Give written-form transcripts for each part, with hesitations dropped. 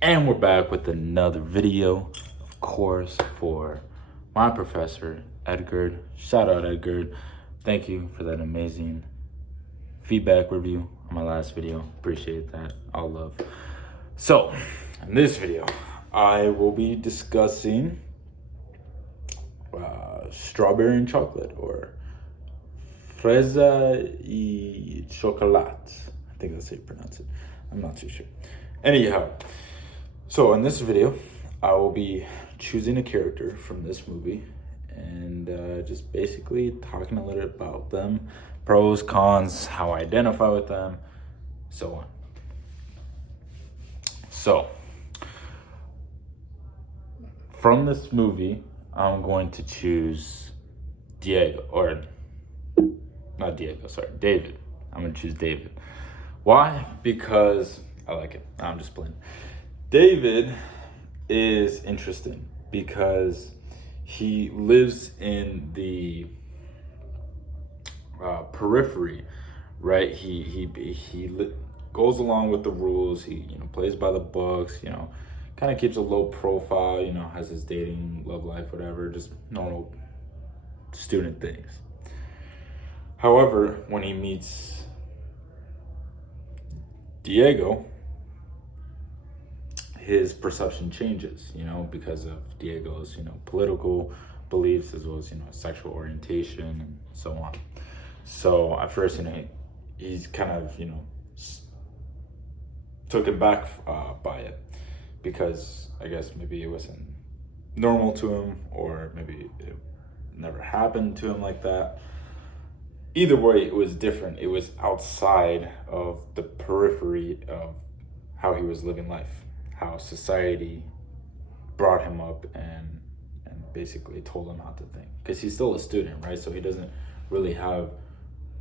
And we're back with another video, of course, for my professor, Edgar. Shout out, Edgar. Thank you for that amazing feedback review on my last video. Appreciate that. All love. So, in this video, I will be discussing strawberry and chocolate, or fresa y chocolate. I think that's how you pronounce it. I'm not too sure. Anyhow, so in this video, I will be choosing a character from this movie and just basically talking a little bit about them, pros, cons, how I identify with them, so on. So, from this movie, I'm going to choose David. I'm going to choose David. Why? Because I like it. I'm just playing. David is interesting because he lives in the periphery, right? He goes along with the rules. He plays by the books. Kind of keeps a low profile. Has his dating, love life, whatever, just normal student things. However, when he meets Diego, his perception changes, because of Diego's, political beliefs, as well as, sexual orientation and so on. So at first, he's kind of, taken back by it, because I guess maybe it wasn't normal to him, or maybe it never happened to him like that. Either way, it was different. It was outside of the periphery of how he was living life, how society brought him up and basically told him how to think. Because he's still a student, right? So he doesn't really have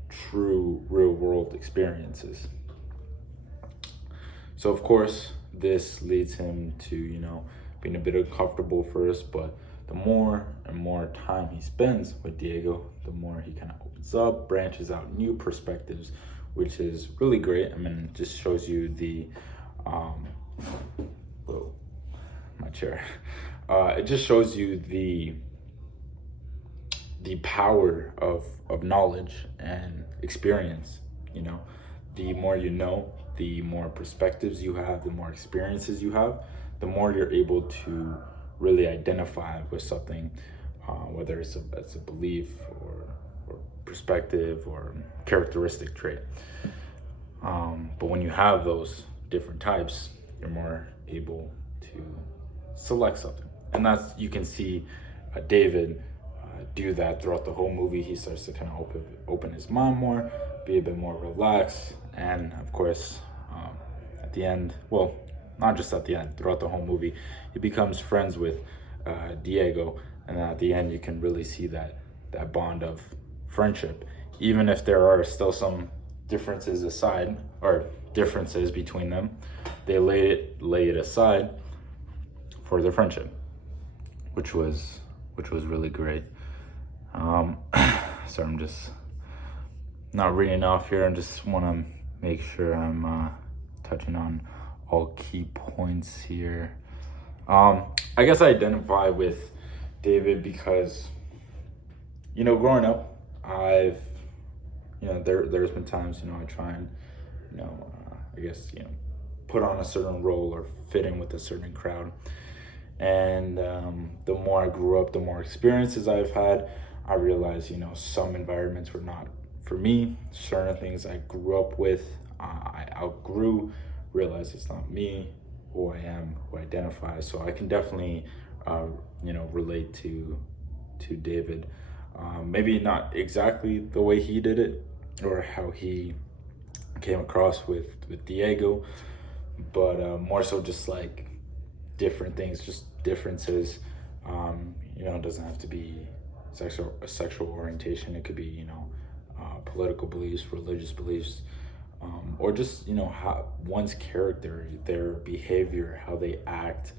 true real world experiences. So of course, this leads him to, being a bit uncomfortable first, but the more and more time he spends with Diego, the more he kind of opens up, branches out new perspectives, which is really great. I mean, it just shows you the, my chair. It just shows you the power of knowledge and experience. The more you know, the more perspectives you have, the more experiences you have, the more you're able to really identify with something, whether it's a belief or perspective or characteristic trait. But when you have those different types, you're more able to select something. And you can see David do that throughout the whole movie. He starts to kind of open his mind more, be a bit more relaxed, and of course, at the end, well, not just at the end, throughout the whole movie, he becomes friends with Diego, and at the end, you can really see that bond of friendship, even if there are still some differences between them. They lay it aside for their friendship, which was really great. So I'm just not reading off here. I just want to make sure I'm touching on all key points here. I guess I identify with David because, growing up, I've, there's been times, I try and, put on a certain role or fit in with a certain crowd. And the more I grew up, the more experiences I've had, I realized, some environments were not for me. Certain things I grew up with, I outgrew, realized it's not me, who I am, who I identify. So I can definitely, relate to David. Maybe not exactly the way he did it or how he came across with Diego, but more so just like different things, just differences. It doesn't have to be sexual orientation. It could be, political beliefs, religious beliefs, or just, how one's character, their behavior, how they act,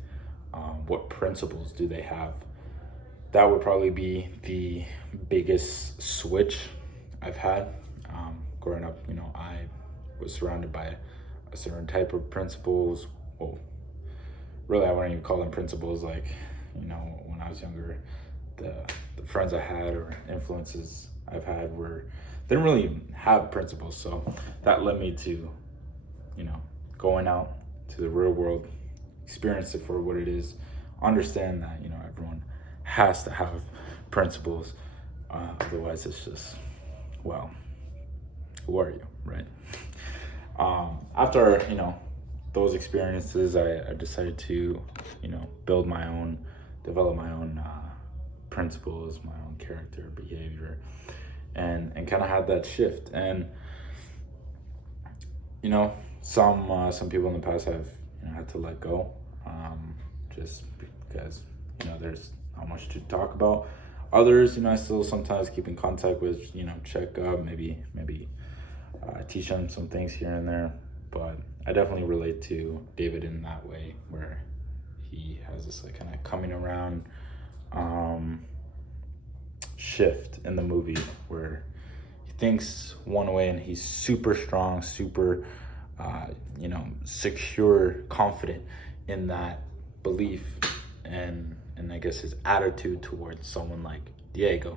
what principles do they have. That would probably be the biggest switch I've had. Growing up, I was surrounded by a certain type of principles, well, really, I wouldn't even call them principles. Like, when I was younger, the friends I had or influences I've had didn't really have principles. So that led me to, going out to the real world, experience it for what it is, understand that, everyone has to have principles. Otherwise it's just, well, who are you, right? After, those experiences, I decided to, develop my own principles, my own character, behavior, and kind of had that shift. And some people in the past have had to let go, just because there's not much to talk about. Others, I still sometimes keep in contact with, check up, maybe teach them some things here and there. But I definitely relate to David in that way, where he has this like kind of coming around shift in the movie, where he thinks one way and he's super strong, super secure, confident in that belief, and I guess his attitude towards someone like Diego.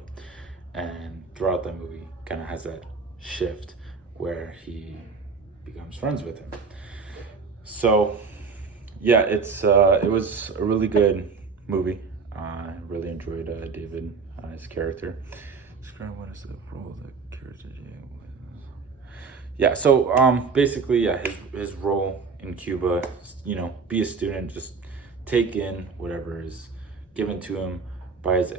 And throughout the movie kind of has that shift where he becomes friends with him. So yeah, it was a really good movie. I really enjoyed David, his character. Describe what is the role of the character Diego was. Yeah, so basically, yeah, his role in Cuba, be a student, just take in whatever is given to him by his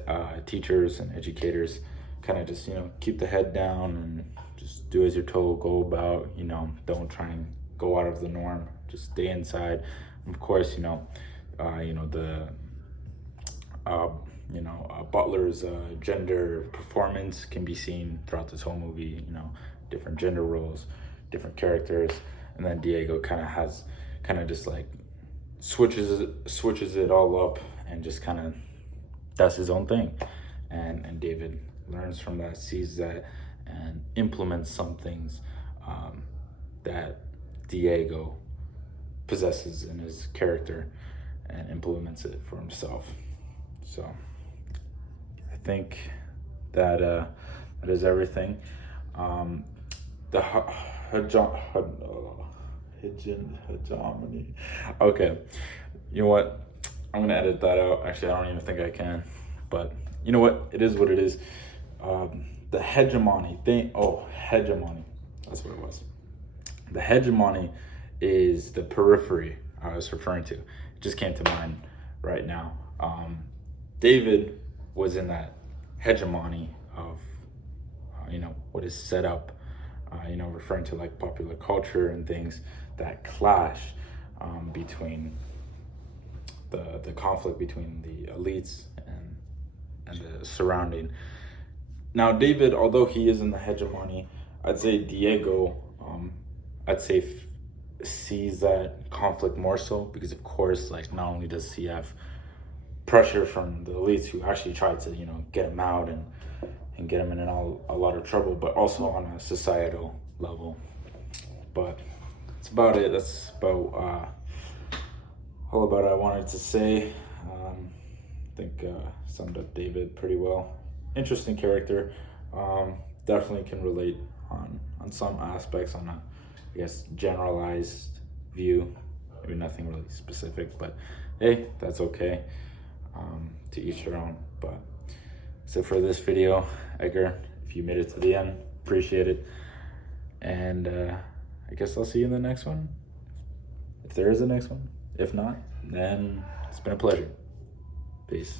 teachers and educators, kind of just, keep the head down and just do as you're told, go about, don't try and go out of the norm, just stay inside. Of course, Butler's gender performance can be seen throughout this whole movie, different gender roles, different characters. And then Diego kind of just like switches it all up and just kind of does his own thing. And David learns from that, sees that, and implements some things that Diego possesses in his character, and implements it for himself. So I think that that is everything. The hegemony. Okay, you know what? I'm gonna edit that out. Actually, I don't even think I can. But you know what? It is what it is. The hegemony thing. Oh, hegemony. That's what it was. The hegemony is the periphery I was referring to. It just came to mind right now. David was in that hegemony of, what is set up, referring to like popular culture and things that clash between the conflict between the elites and the surrounding. Now, David, although he is in the hegemony, I'd say Diego, sees that conflict more so, because of course, like, not only does he have pressure from the elites who actually tried to, get him out and get him in a lot of trouble, but also on a societal level. But that's about it. That's about all about I wanted to say. I think summed up David pretty well. Interesting character. Definitely can relate on some aspects, on a, I guess, generalized view. Maybe nothing really specific, but hey, that's okay. To each their own. But so for this video, Edgar, if you made it to the end, appreciate it. And I guess I'll see you in the next one, if there is a next one. If not, then it's been a pleasure. Peace.